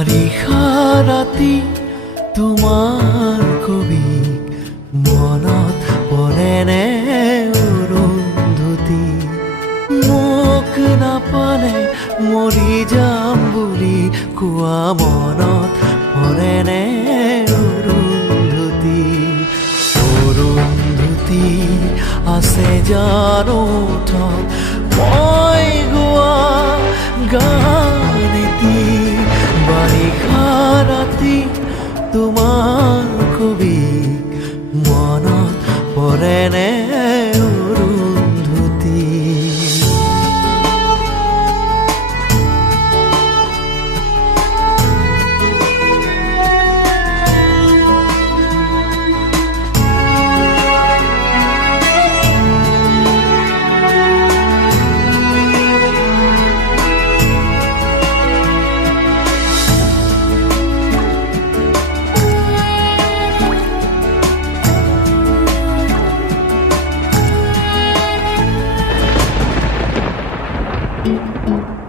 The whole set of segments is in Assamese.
বাৰিষা ৰাতি তোমাৰ কবি মনত পৰেনে অৰুন্ধতী মোক নাপালে মৰি যাম বুলি কোৱা মনত পৰেনে অৰুন্ধতী অৰুন্ধতী আছে জানো ঠক মই গোৱা গান এটি বাৰিষা ৰাতি তোমাৰ কবি মনত পৰেনে অৰুন্ধতী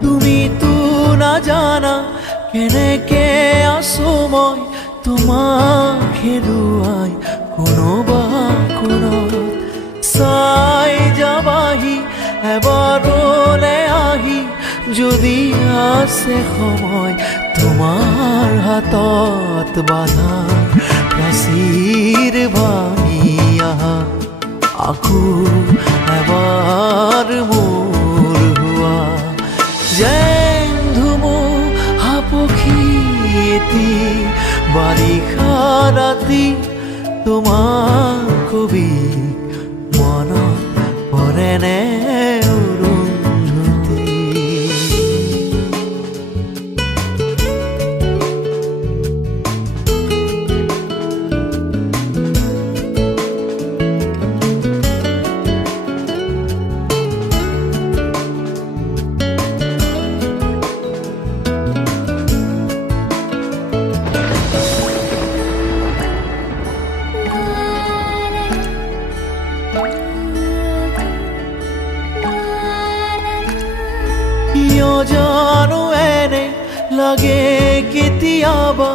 তুমিতো নাজানা কেনেকে আছো মই তোমাক হেৰুৱাই কোনোবা কোনত চাই যাবাহি এবাৰলে আহি যদি আছে সময় তোমাৰ হাতত বাধা প্ৰাচীৰ ভাঙি আহা আকৌ এবাৰ মোৰ হোৱা যেন ধুমু হাপখি এটি বাৰিষা ৰাতি তোমাৰ কবি মনত পৰেনে অৰুন্ধতী জানো এনে লাগে কেতিয়াবা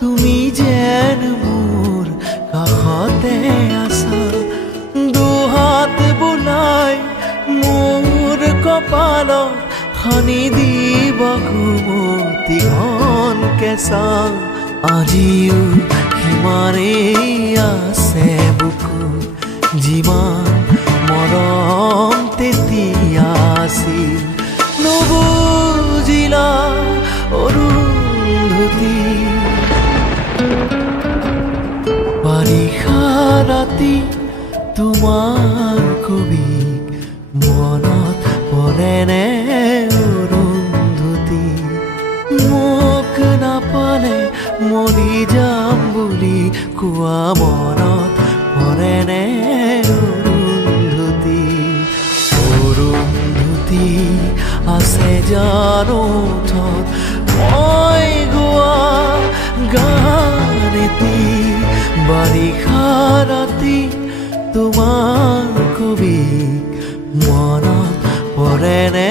তুমি যেন মোৰ কাষতে আছা দুহাত বোলাই মোৰ কপালত সানি দিবা কুমতিখন কেঁচা আজিও সিমানেই আছে বুকুত যিমান মৰম তেতিয়া আছিল নবুজিলা অৰুন্ধতী বাৰিষা ৰাতি তোমাৰ কবি মনত পৰেনে অৰুন্ধতী মোক নাপালে মৰি যাম বুলি কোৱা মনত পৰেনে অৰুন্ধতী অৰুন্ধতী আছে জানো ঠক মই গোৱা গান এটি বাৰিষা ৰাতি তোমাৰ কবি মনত পৰেনে